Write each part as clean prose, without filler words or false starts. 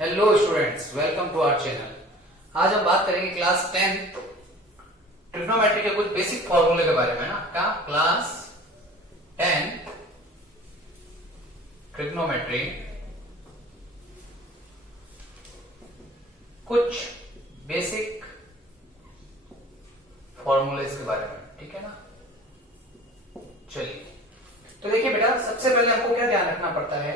Hello students, welcome to our channel. आज हम बात करेंगे क्लास 10 ट्रिग्नोमेट्री के कुछ बेसिक फॉर्मूले के बारे में ना। क्या क्लास 10 ट्रिग्नोमेट्री कुछ बेसिक फॉर्मूलेस के बारे में, ठीक है ना। चलिए, तो देखिए बेटा, सबसे पहले हमको क्या ध्यान रखना पड़ता है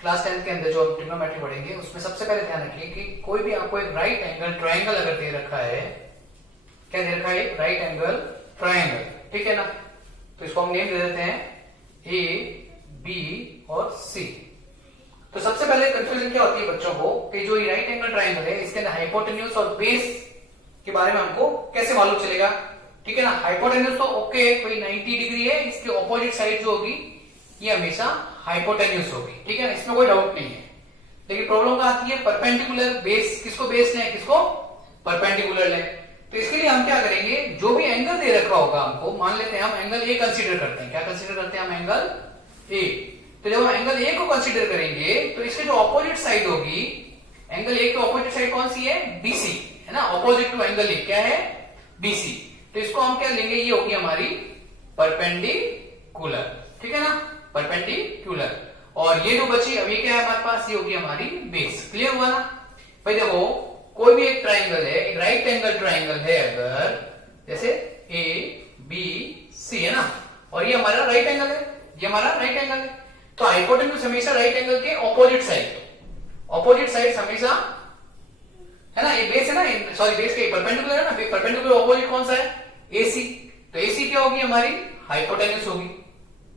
क्लास 10 के अंदर जो हम ट्रिग्नोमेट्री पढ़ेंगे उसमें सबसे पहले ध्यान रखिए कि कोई भी आपको एक राइट एंगल ट्रायंगल अगर दे रखा है, क्या दे रखा है? एक राइट एंगल ट्रायंगल, ठीक है ना। तो इसको हम नेम दे देते हैं ए, बी और सी। तो सबसे पहले कंफ्यूजन क्या होती है बच्चों को कि जो ये राइट एंगल ट्रायंगल है इसके अंदर हाइपोटेन्यूज और बेस के बारे में हमको कैसे मालूम चलेगा, ठीक है ना। हाइपोटेन्यूज तो ओके, कोई 90 डिग्री है, इसके ऑपोजिट साइड जो होगी ये हमेशा हाइपोटेन्यूज होगी, ठीक है ना, इसमें कोई डाउट नहीं है। लेकिन प्रॉब्लम क्या आती है? परपेंडिकुलर बेस, किसको बेस लें, किसको परपेंडिकुलर लें। तो इसके लिए हम क्या करेंगे, जो भी एंगल दे रखा होगा हमको, मान लेते हैं हम एंगल ए कंसीडर करते हैं। क्या कंसीडर करते हैं हम? Angle A. तो जब हम एंगल ए को कंसीडर करेंगे तो इसके जो ऑपोजिट साइड होगी, एंगल ए की ऑपोजिट साइड कौन सी है? बीसी, है ना। ऑपोजिट टू एंगल ए क्या है? बीसी। तो इसको हम क्या लेंगे, ये होगी हमारी परपेंडिकुलर, ठीक है ना, परपेंडिकुलर। और ये जो बची अब ये क्या है हमारे पास? ये होगी हमारी बेस। क्लियर हुआ ना भाई? देखो, कोई भी एक ट्राइंगल है, एक राइट एंगल ट्राइंगल है, अगर जैसे ए बी सी है ना, और ये हमारा राइट एंगल है, ये हमारा राइट एंगल है, तो हाइपोटेन्यूज हमेशा राइट एंगल के ऑपोजिट साइड हमेशा, है ना। ये बेस है ना, सॉरी बेस के परपेंडिकुलर है ना, परपेंडिकुलर ऑपोजिट कौन सा है? एसी। तो एसी क्या होगी हमारी? हाइपोटेन्यूज होगी,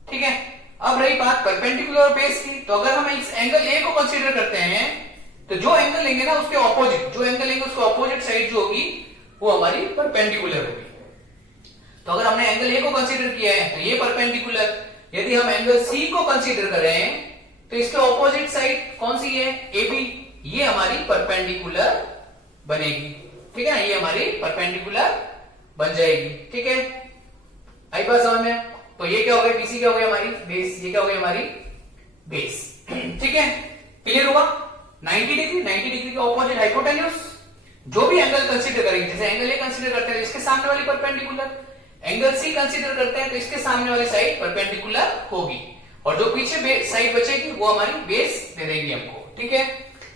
ठीक है। अब रही बात परपेंडिकुलर और बेस की, तो अगर हम इस एंगल ए को कंसीडर करते हैं तो जो एंगल लेंगे ना उसके ऑपोजिट, जो एंगल लेंगे उसके ऑपोजिट साइड जो होगी वो हमारी परपेंडिकुलर होगी। तो अगर हमने एंगल ए को कंसीडर किया है तो ये परपेंडिकुलर। यदि हम एंगल सी को कंसीडर करें तो इसके ऑपोजिट साइड कौन सी है? A B. ये हमारी परपेंडिकुलर बनेगी, ठीक है ना, ये हमारी परपेंडिकुलर बन जाएगी, ठीक है। आई बात समझ में? तो ये क्या हो गया? बीसी क्या हो गया? हमारी बेस। ये क्या हो गया? हमारी बेस, ठीक है। क्लियर हुआ? 90 डिग्री के ऑपोजिट हाइपोटेन्यूज। जो भी एंगल कंसीडर करेंगे, जैसे एंगल ए कंसीडर करते हैं तो इसके सामने वाली परपेंडिकुलर, एंगल सी कंसीडर करते हैं तो इसके सामने वाली साइड परपेंडिकुलर होगी, और जो पीछे साइड बचेगी वो हमारी बेस दे देगी हमको, ठीक है।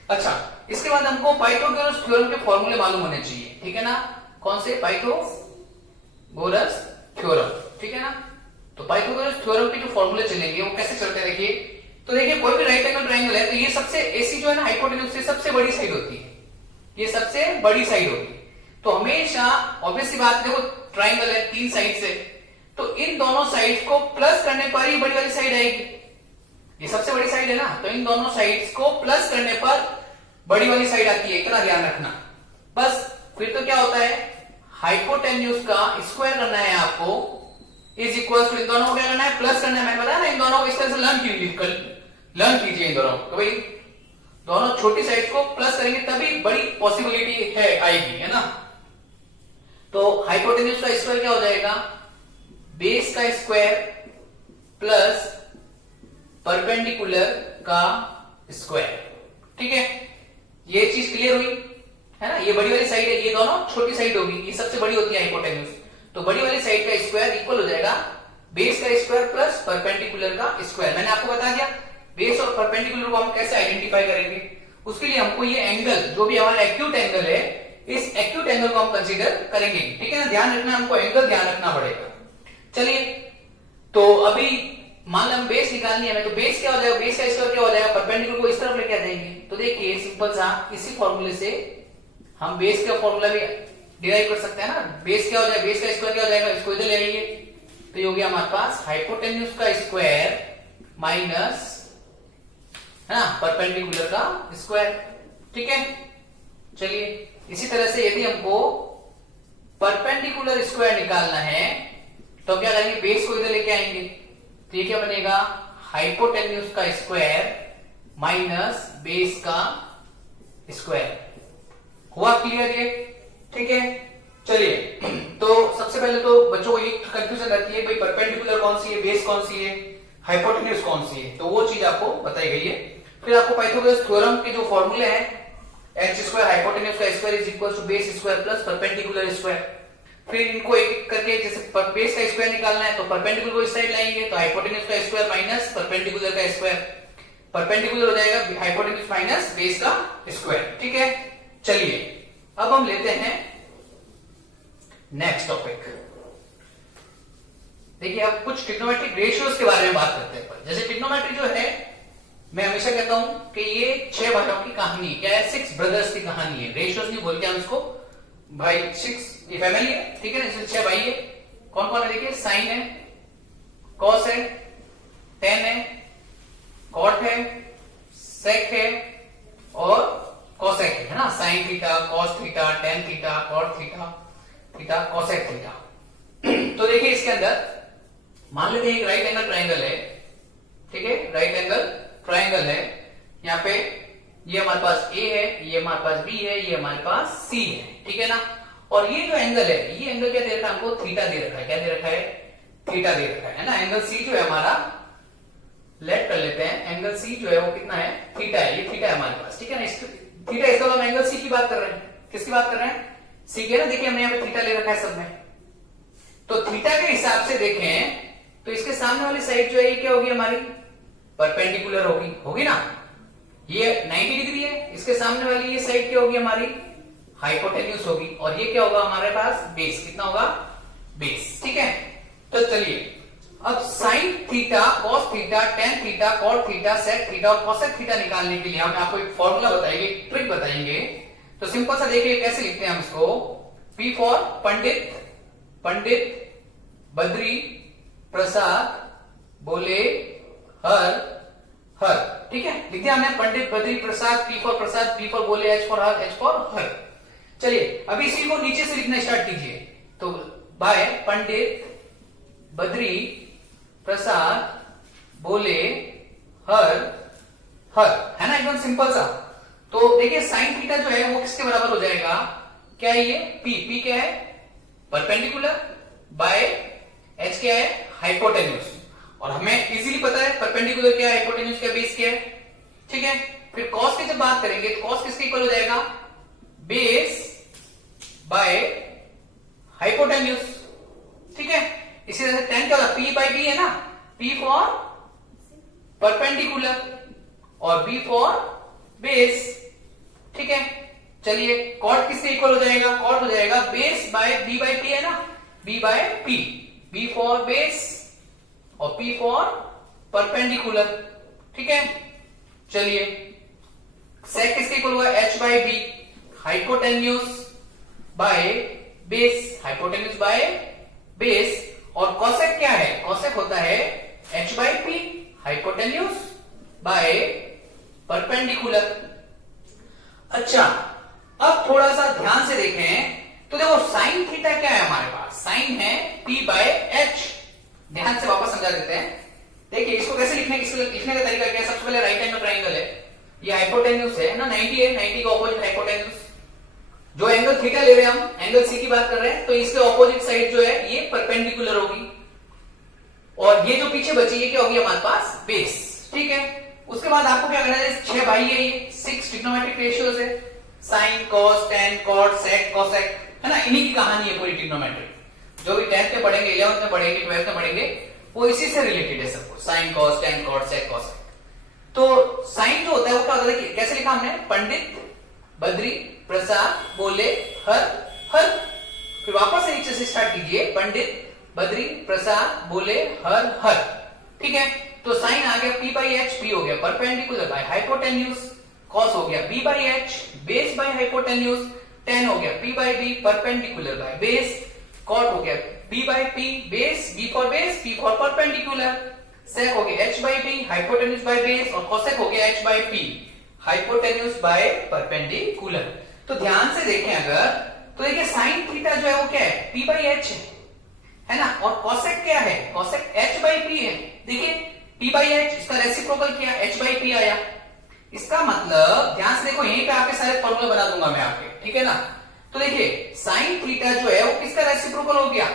अच्छा, इसके बाद हमको पाइथागोरस थ्योरम के फॉर्मूले मालूम होने चाहिए, ठीक है ना। कौन से? पाइथागोरस थ्योरम, ठीक है ना। तो पाइथागोरस थ्योरम के जो फॉर्मूले चलेंगे वो कैसे चलते हैं देखिए। तो देखिए, कोई भी राइट एंगल ट्रायंगल है तो ये सबसे एसी जो है ना, हाइपोटेन्यूज से सबसे बड़ी साइड होती है, ये सबसे बड़ी साइड होती है। तो हमेशा ऑब्वियस सी बात, देखो ट्रायंगल है 3 साइड से, तो इन दोनों साइड्स को प्लस करने पर ही बड़ी वाली साइड आएगी। ये सबसे बड़ी साइड है ना, तो इन दोनों साइड्स को प्लस करने पर बड़ी वाली साइड आती है, इतना ध्यान रखना बस। फिर तो क्या होता है, हाइपोटेन्यूज का स्क्वायर करना है आपको, इज इक्वल टू इन दोनों को क्या करना है? प्लस करना है। मैंने बताया ना, इन दोनों को इस तरह से लर्न कीजिए इन दोनों को, तो भाई दोनों छोटी साइड को प्लस करेंगे तभी बड़ी पॉसिबिलिटी है आएगी, है ना। तो हाइपोटेन्यूज का स्क्वायर क्या हो जाएगा? बेस का स्क्वायर प्लस परपेंडिकुलर का स्क्वायर, ठीक है। ये चीज क्लियर हुई, है ना। ये बड़ी वाली साइड है, ये दोनों छोटी साइड होगी, ये सबसे बड़ी होती है हाइपोटेन्यूज। तो बड़ी वाली साइड का स्क्वायर इक्वल हो जाएगा बेस का स्क्वायर प्लस परपेंडिकुलर का स्क्वायर। मैंने आपको बता दिया बेस और परपेंडिकुलर को हम कैसे आइडेंटिफाई करेंगे। उसके लिए हमको ये एंगल, जो भी हमारा एक्यूट एंगल है, इस एक्यूट एंगल को हम कंसीडर करेंगे, ठीक है ना। ध्यान रखना, हमको एंगल ध्यान रखना पड़ेगा। चलिए, तो अभी मान लो हम बेस निकालनी है हमें, तो बेस क्या हो जाएगा? बेस का स्क्वायर क्या हो जाएगा? परपेंडिकुलर को इस तरफ लेके आ जाएंगे। तो देखिए सिंपल सा, इसी फॉर्मूले से हम बेस का फॉर्मूला भी डिराइव कर सकते हैं ना। बेस क्या हो जाएगा? बेस का स्क्वायर क्या हो जाएगा? इसको इधर ले लेंगे, तो ये हो गया हमारे पास हाइपोटेन्यूज का स्क्वायर माइनस, है ना, परपेंडिकुलर का स्क्वायर, ठीक है। चलिए, इसी तरह से यदि हमको परपेंडिकुलर स्क्वायर निकालना है तो क्या करेंगे? बेस को इधर लेके आएंगे, तो ये क्या बनेगा? हाइपोटेन्यूज का स्क्वायर माइनस बेस का स्क्वायर। हुआ क्लियर ये? ठीक है। चलिए, तो सबसे पहले तो बच्चों को ये कंफ्यूजन रहती है, भाई परपेंडिकुलर कौन सी है, बेस कौन सी है, हाइपोटेन्यूज कौन सी है, तो वो चीज आपको बताई गई है। फिर आपको पाइथागोरस थ्योरम के जो फॉर्मूले हैं, एच स्क्वायर हाइपोटेन्यूज का square is equal to base square plus perpendicular square. फिर इनको एक एक करके, जैसे बेस का स्क्वायर निकालना है तो परपेंडिकुलर को इस साइड लाएंगे, तो हाइपोटेन्यूज का स्क्वायर माइनस परपेंडिकुलर का स्क्वायर, परपेंडिकुलर हो जाएगा हाइपोटेन्यूज माइनस बेस का स्क्वायर। ठीक है, चलिए अब हम लेते हैं नेक्स्ट टॉपिक। देखिए अब कुछ ट्रिग्नोमेट्रिक रेशियोज के बारे में बात करते हैं। जैसे ट्रिग्नोमेट्री जो है, मैं हमेशा कहता हूं कि ये 6 भाइयों की कहानी है, क्या है, 6 ब्रदर्स की कहानी है। रेशियोज नहीं बोलते हम इसको, भाई 6 ये फैमिली है, ठीक है ना, इसमें 6 भाई है। कौन कौन है देखिए, साइन है, कॉस है, टेन है, कॉट है, सेक है और कॉसेक है ना। Sine theta, cos theta, tan theta, cot theta, theta cosec theta. तो देखिए इसके अंदर मान लेते हैं एक राइट एंगल ट्राइंगल है, ठीक है, राइट एंगल ट्राइंगल है। यहाँ पे ये हमारे पास ए है, ये हमारे पास बी है, ये हमारे पास सी है, ठीक है ना। और ये जो एंगल है, ये एंगल क्या दे रखा है हमको, थीटा दे रखा है। क्या दे रखा है, थीटा दे रखा है ना। एंगल सी जो है हमारा, लेट कर लेते हैं, एंगल सी जो है वो कितना है, थीटा है, ये थीटा है हमारे पास, ठीक है ना। थीटा, इसका हम एंगल सी की बात कर रहे हैं। किसकी बात कर रहे हैं, सी के ना। देखिए हमने यहाँ पे थीटा ले रखा है सब में, तो थीटा के हिसाब से देखें तो इसके सामने वाली साइड जो है ये क्या होगी हमारी, परपेंडिकुलर होगी, होगी ना। ये 90 डिग्री है, इसके सामने वाली ये साइड क्या होगी हमारी, हाइपोटेन्यूज होगी। और ये क्या होगा हमारे पास, बेस। कितना होगा, बेस, ठीक है। तो चलिए अब sine theta, cos theta, tan theta, cot theta, sec theta और कॉसेक थीटा निकालने के लिए हम आपको एक फॉर्मूला बताएंगे, एक ट्रिक बताएंगे। तो सिंपल सा देखिए कैसे लिखते हैं हम इसको, P फॉर पंडित, पंडित बद्री प्रसाद बोले हर हर, ठीक है, लिख दिया हमने Pandit Badri Prasad, P for Prasad, P for बोले, H for her, H for her. चलिए अभी इसी को नीचे से लिखना स्टार्ट कीजिए। तो बाय पंडित बद्री प्रसाद बोले हर हर, है ना, एकदम सिंपल सा। तो देखिए साइन थीटा जो है वो किसके बराबर हो जाएगा, क्या है ये, P, P क्या है, परपेंडिकुलर, बाय H क्या है, हाइपोटेन्यूज। और हमें इजीली पता है परपेंडिकुलर क्या है, हाइपोटेन्यूज क्या, बेस क्या है, ठीक है। फिर कॉस की जब बात करेंगे तो कॉस किसके इक्वल हो जाएगा, बेस बाय हाइपोटेन्यूज, ठीक है। इसी तरह से टेन का P बाय B है ना, P फॉर परपेंडिकुलर और B फॉर बेस, ठीक है। चलिए कॉट किससे इक्वल हो जाएगा, कॉट हो जाएगा base by B by P है ना, B by P, B for base और P फॉर परपेंडिकुलर, ठीक है। चलिए सेक किसके इक्वल हुआ, H by B, hypotenuse by base, hypotenuse by base. और कॉसेक क्या है, कॉसेक होता है H by P, hypotenuse by perpendicular. अच्छा अब थोड़ा सा ध्यान से देखें तो देखो साइन थीटा क्या है हमारे पास, साइन है P बाय H। ध्यान से वापस समझा देते हैं। देखिए इसको कैसे लिखने का तरीका क्या है, सबसे पहले राइट एंगल ट्राइंगल है, ये हाइपोटेन्यूज है ना, 90 है, 90 का ऑपोजिट हाइपोटेन्यूज। जो एंगल थीटा ले रहे हैं हम, एंगल सी की बात कर रहे हैं, तो इसके ऑपोजिट साइड जो है ये परपेंडिकुलर होगी और ये जो पीछे बची ये क्या होगी हमारे पास, बेस, ठीक है। उसके बाद आपको क्या करना है, 6 भाई है ये, 6 ट्रिग्नोमेट्रिक रेशियोज है, sign, cos, tan, cot, sec, cosec, है ना, इन्हीं की कहानी है पूरी ट्रिग्नोमेट्रिक। जो भी 10th में पढ़ेंगे, 11th में पढ़ेंगे, 12th में पढ़ेंगे, वो इसी से रिलेटेड है सब कुछ, sign, cos, tan, cot, sec, cosec. तो साइन जो होता है वो क्या होता है, कैसे लिखा हमने, पंडित बद्री प्रसाद बोले हर हर। फिर वापस से नीचे से स्टार्ट कीजिए, पंडित बद्री प्रसाद बोले हर हर, ठीक है। तो साइन आ गया P बाई H, P हो गया परपेंडिकुलर बाय हाइपोटेन्यूज, कॉस हो गया B by H, base by hypotenuse, tan हो गया P by B, perpendicular by base, cot हो गया B by P, base, B for base, P for perpendicular, sec हो गया H by B, hypotenuse by base और cosec हो गया H by P, hypotenuse by perpendicular. तो ध्यान से देखें अगर, तो देखिए साइन थीटा जो है वो क्या है, P बाई H है ना, और कॉसेक क्या है, कॉसेक H बाई P है। देखिए P बाई H, इसका रेसिप्रोकल किया, H बाई P आया। इसका मतलब ध्यान से देखो, यहीं पे आपके सारे फॉर्मूले बना दूंगा मैं आपके, ठीक है ना। तो देखिए साइन थीटा जो है वो किसका रेसिप्रोकल हो गया,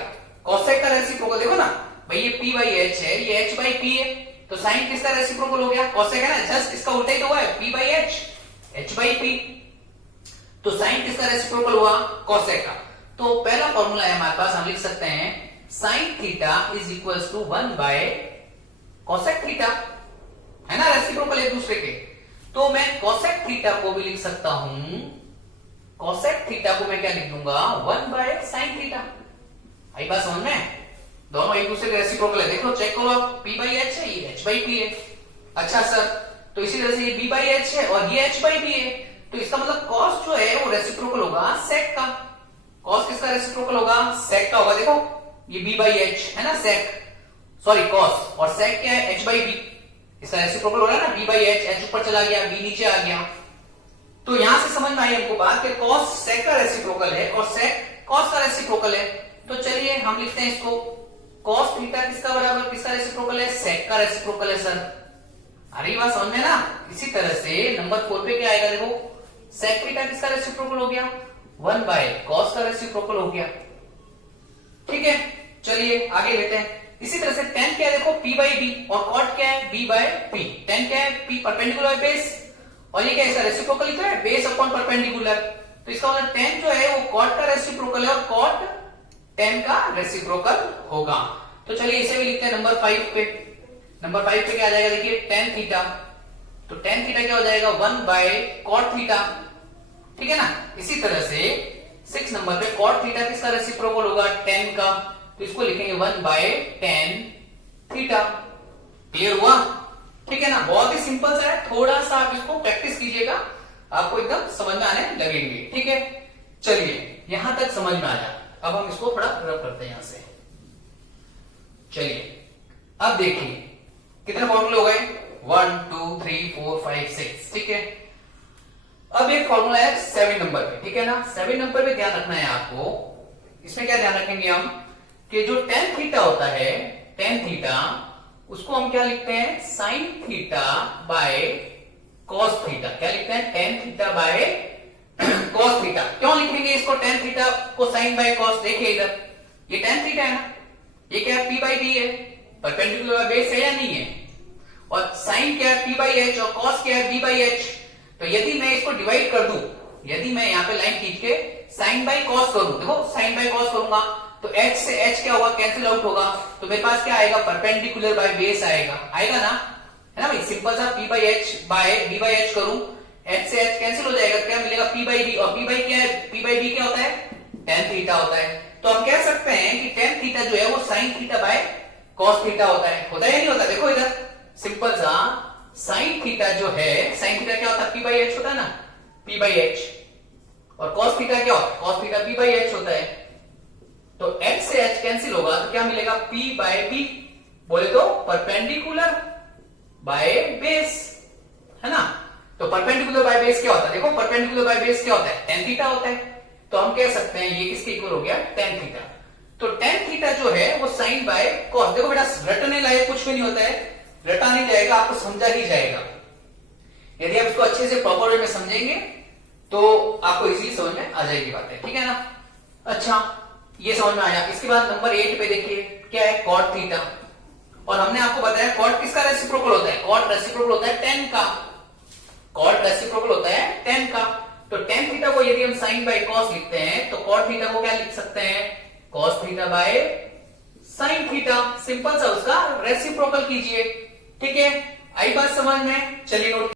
कॉसेक का रेसिप्रोकल। देखो ना भाई, ये P बाई H है, ये H बाई P है, तो साइन किसका रेसिप्रोकल हो गया? कॉसेक है ना, जस्ट इसका उल्टा ही तो हुआ है, p by H, h by P. तो साइन किसका रेसिप्रोकल हुआ? कॉसेक का। तो पहला फॉर्मूला है हमारे पास, हम लिख सकते हैं sine theta is equal to 1 by cosec theta, है ना, रेसिप्रोकल एक दूसरे के। तो मैं कॉसेक थीटा को भी लिख सकता हूं, कॉसेक थीटा को मैं क्या लिख दूंगा? 1 बाय साइन थीटा। आई बात समझ में? दोनों एक दूसरे के रेसिप्रोकल है, देख लो, चेक करो आप, p बाई एच है, ये h बाई पी है। अच्छा सर, तो इसी तरह से ये b बाई एच है और ये h बाई पी है, तो इसका मतलब cos जो है वो रेसिप्रोकल होगा sec का। cos किसका रेसिप्रोकल होगा? sec का होगा। देखो ये b बाई एच है ना, sec, सॉरी cos, और sec क्या है? h बाई b, इसका रेसिप्रोकल हो रहा है ना, b बाई एच, h ऊपर चला गया, b नीचे आ गया। तो यहां से समझ में आई हमको बात कि cos sec का रेसिप्रोकल है और sec cos का रेसिप्रोकल है। तो चलिए हम लिखते हैं इसको, cos थीटा किसका बराबर, किसका रेसिप्रोकल है? sec का रेसिप्रोकल है सर। अरे बात समझ में ना? इसी तरह से नंबर 4 पे क्या आएगा? देखो, sec थीटा किसका रेसिप्रोकल हो गया? 1 बाय cos का रेसिप्रोकल हो गया। ठीक है, चलिए आगे लेते हैं। इसी तरह से tan क्या है? देखो p बाई बी, और cot क्या है? b by p। tan क्या है? p परपेंडिकुलर बेस, और ये क्या है? इसका रेसिप्रोकल लिखा है बेस अपॉन परपेंडिकुलर। तो इसका मतलब tan जो है वो cot का रेसिप्रोकल है और cot tan का रेसिप्रोकल होगा। तो चलिए इसे भी लिखते हैं नंबर 5 पे। नंबर 5 पे क्या आ जाएगा? देखिए tan थीटा, तो tan थीटा क्या हो जाएगा? 1 बाय cot थीटा, ठीक है ना। इसी तरह से 6 नंबर पे cot थीटा किसका रेसिप्रोकल होगा? tan का, तो इसको लिखेंगे 1 बाय tan थीटा। क्लियर हुआ? ठीक है ना, बहुत ही सिंपल सा है, थोड़ा सा आप इसको प्रैक्टिस कीजिएगा, आपको एकदम समझ में आने लगेंगे। ठीक है, चलिए यहां तक समझ में आया। अब हम इसको थोड़ा रब करते हैं यहां से। चलिए अब देखिए कितने फॉर्मूले हो गए? 1 2 3 4 5 6, ठीक है। अब एक फॉर्मूला है 7 नंबर पे, ठीक है ना। 7 नंबर पे ध्यान रखना है आपको। इसमें क्या ध्यान रखेंगे हम कि जो tan थीटा होता है, tan थीटा, उसको हम क्या लिखते हैं? Sine theta by cos theta. क्या लिखते हैं? tan theta by cos theta. क्यों लिखेंगे इसको tan थीटा को साइन बाय कॉस? देखिए इधर ये tan थीटा है ना, ये क्या है? p बाई बी है, परपेंडिकुलर बेस है या नहीं है, और साइन क्या है? p बाई एच, और कॉस क्या है? b by H. तो यदि मैं इसको डिवाइड कर दूं, यदि मैं यहाँ पे लाइन खींच के साइन बाई कॉस करूं, देखो साइन बाई कॉस करूंगा तो h से h क्या होगा? कैंसिल आउट होगा, तो मेरे पास क्या आएगा? परपेंडिकुलर बाय बेस आएगा, आएगा ना, है ना भाई। सिंपल सा p by H by b by H करूं, h से h कैंसिल हो जाएगा, क्या मिलेगा? p बाई b, और p बाई क्या है? p बाई b क्या होता है? tan थीटा होता है। तो हम कह सकते हैं कि tan थीटा जो है वो sign theta by cos theta होता है। होता है या नहीं होता? देखो इधर सिंपल सा, साइन थीटा जो है, साइन थीटा क्या होता है? p बाई एच होता है ना, p बाई एच, और कॉस थीटा क्या होता है? Cos theta p by H होता है। तो h से h कैंसिल होगा तो क्या मिलेगा? p बाय b, बोले तो परपेंडिकुलर बाय बेस, है ना। तो परपेंडिकुलर बाय बेस क्या होता है? देखो परपेंडिकुलर बाय बेस क्या होता है? tan थीटा होता है। तो हम कह सकते हैं ये किसके इक्वल हो गया? tan theta. तो tan थीटा जो है वो साइन बाय कॉस। देखो बेटा, रटने लायक कुछ भी नहीं होता है, रटा नहीं जाएगा, आपको समझा ही जाएगा। यदि आप इसको अच्छे से प्रॉपर वे में समझेंगे तो आपको इजीली समझ में आ जाएगी बातें, ठीक है ना। अच्छा, ये समझ में आया। इसके बाद नंबर 8 पे देखिए क्या है? cot थीटा, और हमने आपको बताया cot किसका रेसिप्रोकल होता है? cot रेसिप्रोकल होता है tan का, cot रेसिप्रोकल होता है tan का। तो tan थीटा को यदि हम साइन बाय cos लिखते हैं तो cot थीटा को क्या लिख सकते हैं? cos theta by sine theta. Simple सा उसका रेसिप्रोकल कीजिए, ठीक है। आई बात समझ में? चलिए नोट,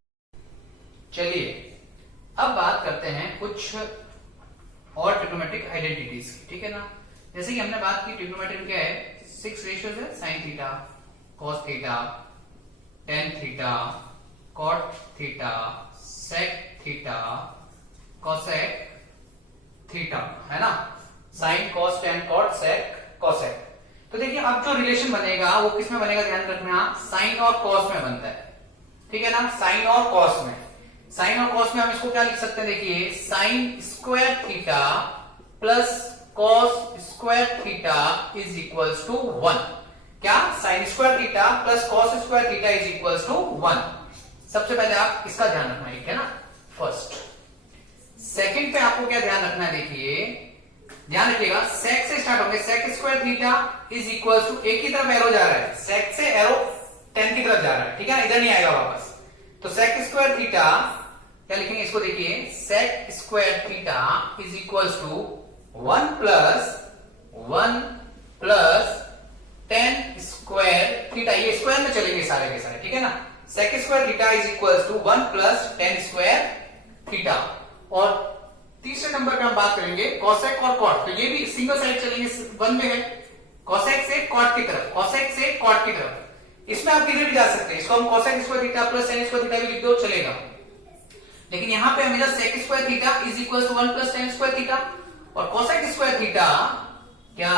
चलिए अब बात करते हैं कुछ और ट्रिग्नोमेट्रिक आइडेंटिटीज की, ठीक है ना। जैसे कि हमने बात की ट्रिग्नोमेट्री क्या है? 6 रेशियोज है, sine theta, cos theta, tan theta, cot theta, sec theta, cosec theta, है ना। Sine, cos, tan, cot, sec, cosec. तो देखिए अब जो रिलेशन बनेगा वो किस में बनेगा? ध्यान रखना, साइन और कॉस में बनता है, ठीक है ना। साइन और कॉस में, साइन और कॉस में हम इसको क्या लिख सकते हैं? देखिए sine square theta plus cos square theta is equals to 1। क्या? Sine square theta plus cos square theta is equals to 1। सबसे पहले आप इसका ध्यान रखना है ना, फर्स्ट। सेकंड पे आपको क्या ध्यान रखना है? देखिए ध्यान रखिएगा, सेक से स्टार्ट होंगे, sec square theta is equals to, एक ही तरफ एरो जा रहा है, सेक से एरो 10 की तरफ जा रहा है, ठीक है ना, इधर नहीं आएगा वापस। तो sec स्क्वायर थीटा क्या लिखेंगे इसको, देखिए sec square theta is equal to 1 plus 10 square theta, ये स्क्वायर में चलेंगे सारे के सारे, ठीक है ना। sec square theta is equal to 1 plus 10 square theta. और तीसरे नंबर पे हम बात करेंगे cosec और cot, तो ये भी सिंगल साइड चलेंगे, वन में है, cosec से cot की तरफ, cosec से cot की तरफ। इसमें आप किधर भी जा सकते हैं, इसको हम cosec square theta plus tan square theta भी लिख दो चलेगा, लेकिन यहां पे हमेशा sec square theta is equal to 1 plus tan square theta, और cosec स्क्वायर थीटा क्या,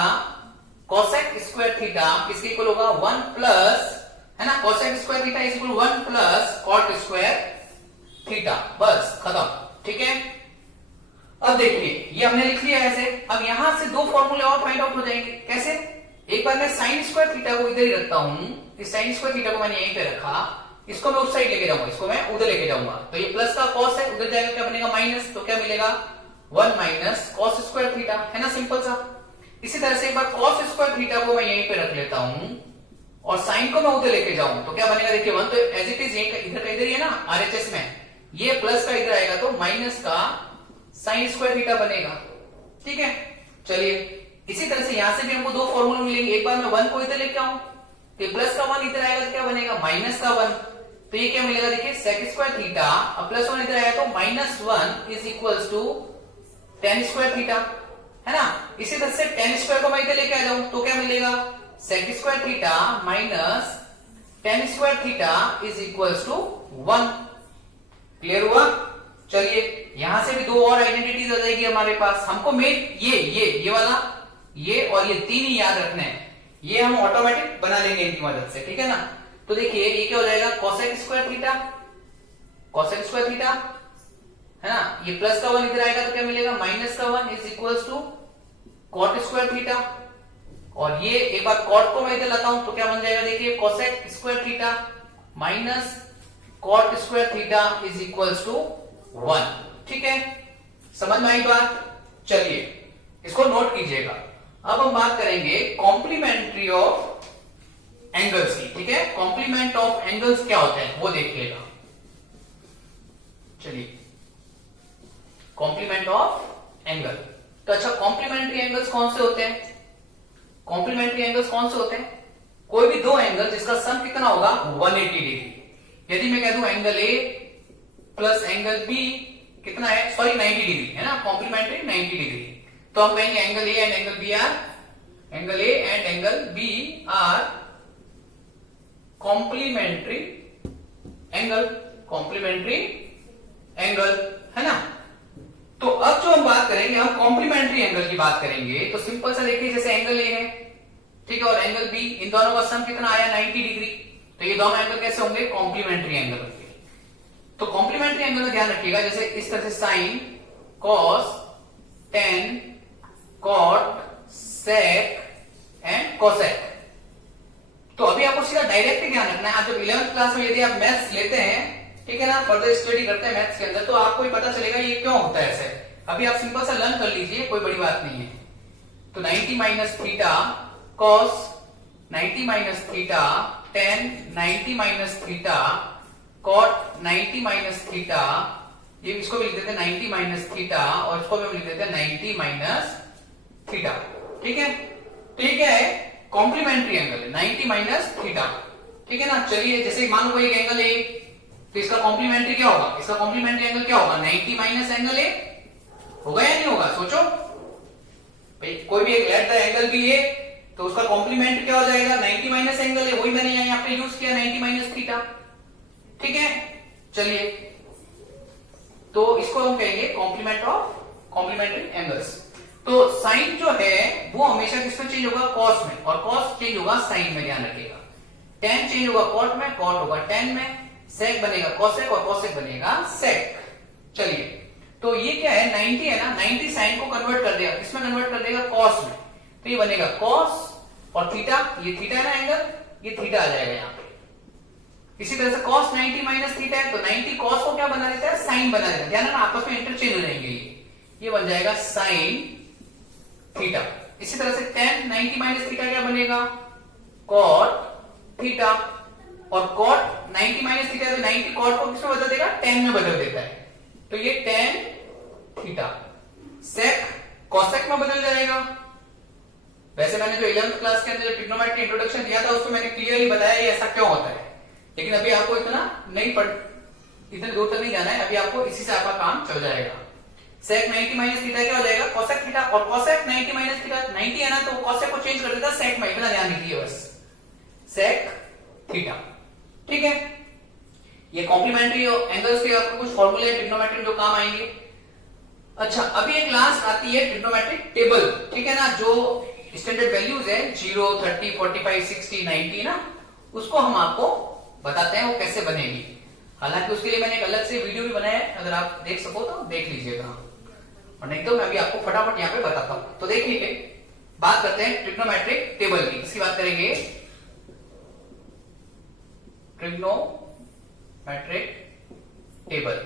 cosec स्क्वायर थीटा किसके इक्वल होगा, 1 प्लस, है ना, cosec square theta is equal 1 plus cot square theta, बस खत्म, ठीक है। अब देखिए ये हमने लिख लिया ऐसे, अब यहां से दो फॉर्मूले और फाइंड आउट हो जाएंगे, कैसे, एक बार मैं sin स्क्वायर थीटा को इधर ही रखता हूं, इस sin स्क्वायर थीटा को मैंने यहीं पे रखा, इसको मैं उस साइड लेके जाऊंगा, इसको मैं उधर लेके जाऊंगा, तो ये प्लस का cos है, उधर जाएगा क्या बनेगा माइनस, तो क्या मिलेगा 1 माइनस cos स्क्वायर थीटा, है ना, सिंपल सा। इसी तरह से एक बार cos स्क्वायर थीटा को मैं यहीं पे रख लेता हूं और sin को मैं उधर लेके जाऊं, तो क्या बनेगा, देखिए 1 तो एज इट इज इधर का इधर ही है ना RHS में, ये प्लस का इधर आएगा तो माइनस का sin स्क्वायर थीटा बनेगा, ठीक है। चलिए इसी तरह से यहां से भी हमको दो फॉर्मूले मिलेंगे, एक बार मैं 1 को इधर लेके आऊं तो प्लस का 1 इधर आएगा तो क्या बनेगा माइनस का 1, तो ये क्या मिलेगा, देखिए sec स्क्वायर थीटा, अब प्लस 1 इधर आएगा तो minus 1 is equals to tan square theta, है ना। इसी तरह से tan स्क्वायर को मैं इधर लेके आ जाऊं तो क्या मिलेगा, sec square theta minus tan square theta is equals to 1, clear हुआ। चलिए यहां से भी दो और आइडेंटिटीज आ जाएगी हमारे पास, हमको मेन ये वाला, ये और ये तीन ही याद रखने हैं, ये हम ऑटोमेटिक बना लेंगे इनकी मदद से, ठीक है ना। तो देखिए ये क्या हो जाएगा, cosec square theta, cosec square theta, है ना, ये प्लस का 1 इधर आएगा तो क्या मिलेगा माइनस का 1 is equals to cot square theta, और ये एक बार cot को मैं इधर लाता हूं तो क्या बन जाएगा, देखिए cosec square theta minus cot square theta is equals to 1, ठीक है, समझ में आई बात। चलिए इसको नोट कीजिएगा। अब हम बात करेंगे कॉम्प्लीमेंट्री ऑफ एंगल्स की, ठीक है, कॉम्प्लीमेंट ऑफ एंगल्स क्या होते हैं वो देखिएगा। चलिए कॉम्प्लीमेंट ऑफ एंगल, तो अच्छा कॉम्प्लीमेंट्री एंगल्स कौन से होते हैं, कॉम्प्लीमेंट्री एंगल्स कौन से होते हैं, कोई भी दो एंगल जिसका सम कितना होगा 180 डिग्री, यदि मैं कह दूं angle A plus angle B कितना है, सॉरी 90 डिग्री, है ना, कॉम्प्लीमेंट्री 90 डिग्री, तो हम कहेंगे angle A and angle B are, angle A and angle B are complementary angle, complementary angle, है ना। तो अब जो हम बात करेंगे, हम कॉम्प्लीमेंट्री एंगल की बात करेंगे, तो सिंपल सा देखिए जैसे एंगल ए है, ठीक है, और एंगल बी, इन दोनों का सम कितना आया 90 डिग्री, तो ये दोनों एंगल कैसे होंगे, कॉम्प्लीमेंट्री एंगल होंगे। तो कॉम्प्लीमेंट्री एंगल में ध्यान रखिएगा, जैसे इस तरह से sine, cos, tan, cot, sec and cosec. तो अभी आपको सीधा डायरेक्ट ही ध्यान रखना है, आप जब 11th क्लास में यदि आप मैथ्स लेते हैं, ठीक है ना, फर्दर स्टडी करते हैं मैथ्स के अंदर, तो आपको ही पता चलेगा ये क्यों होता है ऐसे। अभी आप सिंपल सा लर्न कर लीजिए, कोई बड़ी बात नहीं है। तो 90 minus theta cos 90 minus theta tan 90 minus theta cot 90 minus theta, ये इसको भी लिख देते हैं 90 माइनस थीटा, और इसको भी हम लिख देते हैं 90 माइनस थीटा, ठीक है। तो ये क्या है, कॉम्प्लीमेंट्री एंगल है 90 माइनस थीटा, ठीक है ना। चलिए जैसे मान लो कोई एंगल है, तो इसका कॉम्प्लीमेंट्री क्या होगा, इसका कॉम्प्लीमेंट्री एंगल क्या होगा, 90 माइनस एंगल ए होगा या नहीं होगा, सोचो भाई। कोई भी एक लेट द एंगल भी है तो उसका कॉम्प्लीमेंट क्या हो जाएगा, 90 माइनस एंगल है, वही मैंने यहाँ पे यूज किया 90 माइनस थीटा, ठीक है। चलिए तो इसको हम कहेंगे कॉम्प्लीमेंट ऑफ कॉम्प्लीमेंट्री एंगल्स। तो साइन जो है वो हमेशा किसमें चेंज होगा, कॉस में, और कॉस चेंज होगा साइन में, ध्यान रखिएगा। टेन चेंज होगा कॉट में, कॉट होगा टेन में, सेक बनेगा कोसेक और कोसेक बनेगा सेक। चलिए तो ये क्या है, 90 है ना, 90 साइन को कन्वर्ट कर देगा, किसमें कन्वर्ट कर देगा, कॉस में, तो ये बनेगा कॉस, और थीटा, ये थीटा है ना एंगल, ये थीटा आ जाएगा यहाँ पे। इसी तरह से cos 90 माइनस थीटा है, तो 90 cos को क्या बना देता है, साइन बना देता है, ध्यान रखना आपस में इंटरचेंज हो जाएंगे, ये बन जाएगा साइन थीटा। इसी तरह से tan 90 माइनस थीटा क्या बनेगा, cot थीटा, और cot 90 माइनस थीटा, 90 cot को किसमें बदल देगा, tan में बदल देता है, तो ये tan थीटा। sec cosec में बदल जाएगा। वैसे मैंने जो 11th क्लास के अंदर जो ट्रिग्नोमेट्री इंट्रोडक्शन दिया था उसमें मैंने क्लियरली बताया ये ऐसा क्यों होता है, लेकिन अभी आपको इतने दूर तक नहीं जाना है, अभी आपको इसी से आपका काम चल जाएगा। sec 90 माइनस थीटा क्या हो जाएगा, cosec थीटा, और cosec 90 माइनस थीटा 90 है ना, तो cosec को चेंज कर देता sec में, इतना ध्यान रखिए बस, sec थीटा। ठीक है, ये कॉम्प्लीमेंट्री एंगल्स के आपको कुछ फॉर्मूले ट्रिग्नोमेट्री जो काम आएंगे। अच्छा, अभी एक लास्ट आती है ट्रिग्नोमेट्रिक टेबल, ठीक है ना, जो स्टैंडर्ड वैल्यूज है 0, 30, 45, 60, 90 ना, उसको हम आपको बताते हैं वो कैसे बनेगी। हालांकि उसके लिए मैंने एक अलग से वीडियो भी बनाया है, अगर आप देख सको तो देख लीजिएगा, और नहीं तो मैं अभी आपको फटाफट यहाँ पे बताता हूं। तो देखिए, बात करते हैं ट्रिग्नोमेट्रिक टेबल की, इसकी बात करेंगे, ट्रिग्नोमेट्रिक टेबल।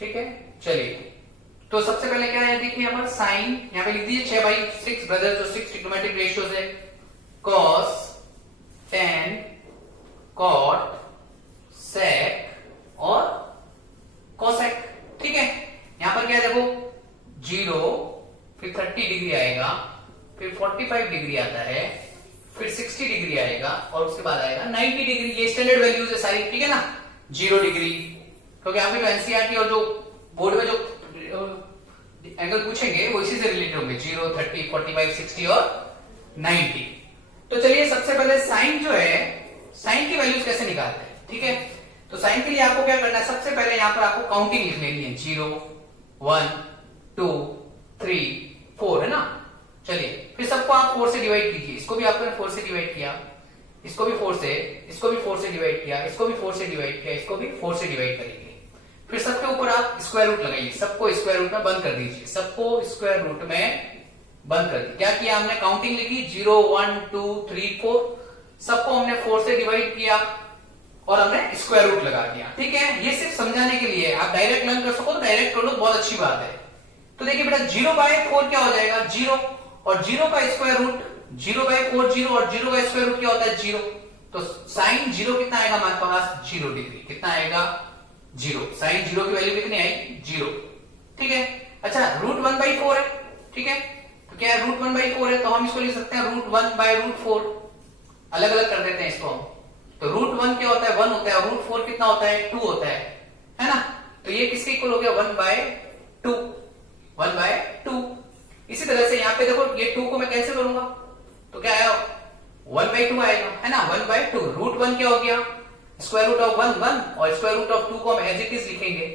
ठीक है, चलिए, तो सबसे पहले क्या है, देखिए यहाँ पर साइन, यहाँ पे लिख दीजिए 6/6 ब्रदर, जो 6 ट्रिग्नोमेट्रिक रेशियोज है, cos, tan, cot, sec और cosec। ठीक है, यहां पर क्या है, देखो 0, फिर 30 डिग्री आएगा, फिर 45 डिग्री आता है, फिर 60 डिग्री आएगा, और उसके बाद आएगा 90 डिग्री। ये स्टैंडर्ड वैल्यूज है सारी, ठीक है ना, 0 डिग्री, क्योंकि यहाँ पे एनसीईआरटी और जो बोर्ड में जो एंगल पूछेंगे वो इसी से रिलेटेड होंगे, 0, 30, 45, 60 और 90। तो चलिए, सबसे पहले साइन जो है, साइन की वैल्यूज कैसे निकालते हैं। ठीक है, तो साइन के लिए आपको क्या करना है, सबसे पहले यहाँ पर आपको काउंटिंग लिख लेनी है, 0, 1, 2, 3, 4, है ना। चलिए, फिर सबको आप 4 से डिवाइड कीजिए, इसको भी आपने 4 से डिवाइड किया, इसको भी 4 से, इसको भी 4 से डिवाइड किया, इसको भी 4 से डिवाइड किया, इसको भी 4 से डिवाइड करेंगे। फिर सबके ऊपर आप स्क्वायर रूट लगाइए, सबको स्क्वायर रूट में बंद कर दीजिए, सबको स्क्वायर रूट में बंद कर दिया। क्या किया हमने, काउंटिंग लिखी 0, 1, 2, 3, 4, सबको हमने 4 से डिवाइड किया और हमने स्क्वायर रूट लगा दिया। ठीक है, ये सिर्फ समझाने के लिए, आप डायरेक्ट लर्न कर सको तो डायरेक्ट कर लो, बहुत अच्छी बात है। तो देखिए बेटा, 0/4 क्या हो जाएगा, 0, और 0 का स्क्वायर रूट 0/4 0, और 0 का स्क्वायर रूट क्या होता है, 0। तो साइन 0 कितना आएगा हमारे पास, 0 डिग्री। कितना आएगा, 0। साइन 0 की वैल्यू कितनी आई, 0। ठीक है, अच्छा, √1/4 है। ठीक है, तो क्या है, √1/4 है, तो हम इसको लिख सकते हैं √1/4। अलग अलग कर देते हैं इसको हम। तो √1 क्या होता है, 1 होता है, और √4 कितना होता है, 2 होता है ना। तो ये किसके इक्वल हो गया, 1/2, 1/2। इसी तरह से यहाँ पे देखो, ये 2 को मैं कैसे करूंगा, तो क्या आया, 1/2 आएगा, है ना, 1/2। √1 क्या हो गया, स्क्वायर रूट ऑफ 1 1, और स्क्वायर रूट ऑफ 2 को हम एज इट इज लिखेंगे।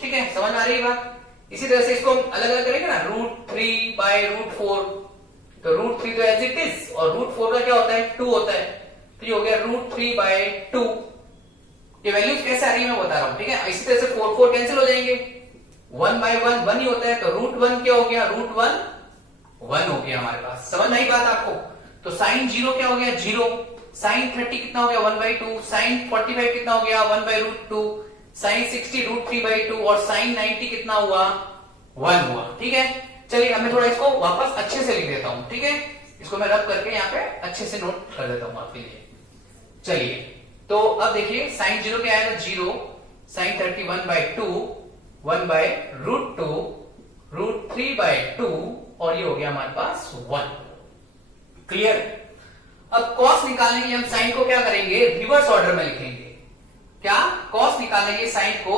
ठीक है, समझ आ रही है बात। इसी तरह से इसको अलग अलग करेंगे ना, √3/√4, तो √3 तो एज इट इज, और √4 का क्या होता है, 2 होता है, तो ये हो गया √3/2। ये वैल्यूज कैसे आ रही है मैं बता रहा हूं। ठीक है, इसी तरह से 4 4 कैंसिल हो जाएंगे, 1/1 1 ही होता है, तो √1 क्या हो गया, √1 1 हो गया हमारे पास। समझ आई बात आपको। तो साइन 0 क्या हो गया, 0। साइन 30 कितना हो गया, 1/2। साइन 45 कितना हो गया, 1/√2। साइन 60 √3/2, और साइन 90 कितना हुआ, 1 हुआ। ठीक है, चलिए अब मैं थोड़ा इसको वापस अच्छे से लिख देता हूं। ठीक है, इसको मैं रब करके यहाँ पे अच्छे से नोट कर देता हूं आपके लिए। चलिए, तो अब देखिए, साइन 0 क्या आएगा, 0। साइन 30 1/2, 1/√2, √3/2, और ये हो गया हमारे पास 1। क्लियर। अब कॉस निकालने के लिए हम साइन को क्या करेंगे, रिवर्स ऑर्डर में लिखेंगे। क्या, कॉस निकालने के लिए साइन को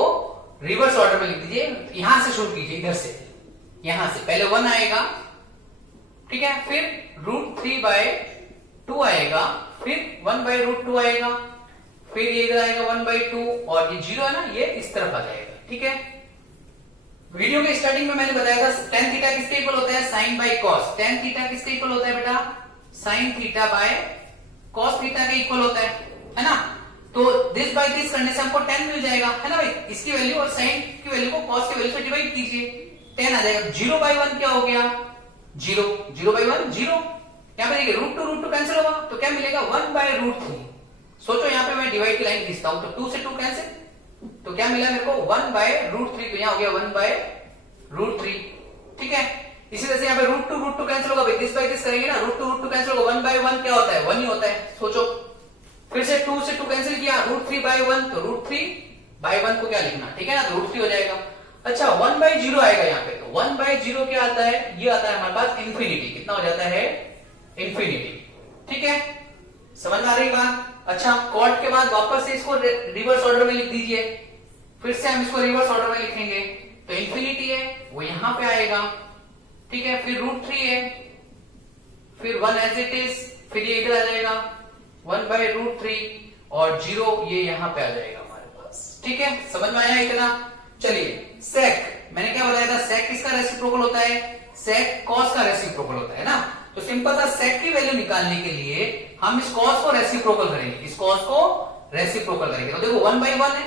रिवर्स ऑर्डर में लिख दीजिए। यहां से शुरू कीजिए, इधर से, यहां से पहले 1 आएगा, ठीक है, फिर √3/2 आएगा, फिर 1/√2 आएगा, फिर ये इधर आएगा 1/2, और ये 0 है ना, ये इस तरफ आ जाएगा। ठीक है, वीडियो के स्टार्टिंग में मैंने बताया था tan थीटा किसके इक्वल होता है, sine by cos. tan theta किसके इक्वल होता है बेटा, sine theta by cos theta के इक्वल होता है ना। तो दिस बाय दिस करने से हमको tan मिल जाएगा, है ना भाई। इसकी वैल्यू और साइन की वैल्यू को कॉस की वैल्यू से डिवाइड कीजिए, tan आ जाएगा। 0/1 क्या हो गया, 0। 0/1 0। यहाँ पे देखिए √2 कैंसिल होगा, तो क्या मिलेगा, 1/√3। सोचो यहाँ पे मैं डिवाइड की लाइन खींचता हूं, तो 2 से 2 कैंसिल, तो क्या मिला मेरे को, 1/√3। तो यहाँ हो गया 1/√3। ठीक है, इसी तरह से यहाँ पे √2 कैंसिल होगा, दिस बाय दिस करेंगे ना, √2 कैंसिल होगा, 1/1 क्या होता है, 1 ही होता है। सोचो फिर से 2 से 2 कैंसिल किया, √3/1, तो √3/1 को क्या लिखना, ठीक है ना, तो √3 हो जाएगा। अच्छा 1/0 आएगा यहाँ पे, तो 1/0 क्या आता है, ये आता है हमारे पास इंफिनिटी। कितना हो जाता है, इंफिनिटी, ठीक है, समझ में आ रही बात। अच्छा कॉट के बाद वापस से इसको रिवर्स ऑर्डर में लिख दीजिए, फिर से हम इसको रिवर्स ऑर्डर में लिखेंगे, तो इंफिनिटी है वो यहां पे आएगा, ठीक है, फिर √3 है, फिर 1 एज इट इज, फिर ये इधर आ जाएगा 1/√3 और 0 ये यहां पे आ जाएगा हमारे पास, ठीक है, समझ में आया इतना। चलिए सेक, मैंने क्या बताया था, सेक किसका रेसिप्रोकल होता है, सेक कॉस का रेसिप्रोकल होता है ना। तो सिंपल सा सेक की वैल्यू निकालने के लिए हम इस कॉस को रेसिप्रोकल करेंगे, इस कॉस को रेसिप्रोकल करेंगे। तो देखो 1/1 है,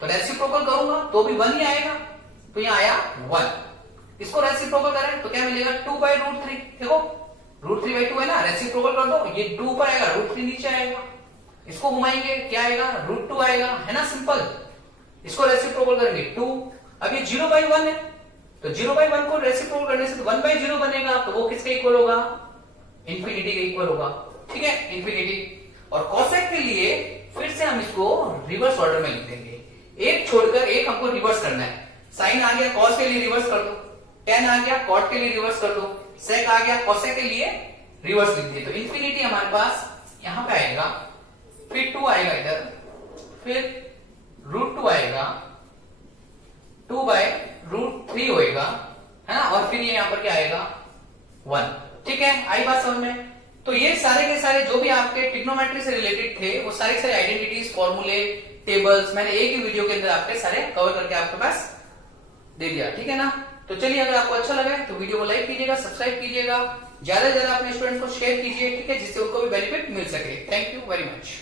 तो रेसिप्रोकल करूंगा तो भी 1 ही आएगा, तो यहां आया 1। इसको रेसिप्रोकल करें तो क्या मिलेगा, 2/√3। देखो √3/2 है ना, रेसिप्रोकल कर दो, ये 2 ऊपर आएगा, √3 नीचे आएगा, इसको घुमाएंगे क्या आएगा, √2 आएगा, है ना, सिंपल। इसको रेसिप्रोकल करेंगे 2, अब ये 0/1 है, तो 0/1 को रेसिप्रोकल करने से 1/0 बनेगा, तो वो किसके इक्वल होगा, इंफिनिटी के इक्वल होगा, ठीक है, इंफिनिटी। और कॉसेक के लिए फिर से हम इसको रिवर्स ऑर्डर में लिख देंगे, एक छोड़कर एक हमको रिवर्स करना है। साइन आ गया कॉस के लिए रिवर्स कर दो, टेन आ गया कॉट के लिए रिवर्स कर दो, सेक आ गया कॉसेक के लिए रिवर्स लिख दिए, तो इंफिनिटी हमारे पास यहां पे आएगा, फिर 2 आएगा इधर, फिर √2 आएगा, 2/√3 होएगा, है ना, और फिर ये यहां पर क्या आएगा 1, ठीक है, आई बात समझ में। तो ये सारे के सारे जो भी आपके ट्रिग्नोमेट्री से रिलेटेड थे वो सारे सारे आइडेंटिटीज, फॉर्मूले, टेबल्स मैंने एक ही वीडियो के अंदर आपके सारे कवर करके आपके पास दे दिया, ठीक है ना। तो चलिए अगर आपको अच्छा लगा तो वीडियो को लाइक कीजिएगा, सब्सक्राइब कीजिएगा, ज्यादा से ज्यादा अपने स्टूडेंट को शेयर कीजिए, ठीक है, जिससे उनको भी बेनिफिट मिल सके। Thank you very much.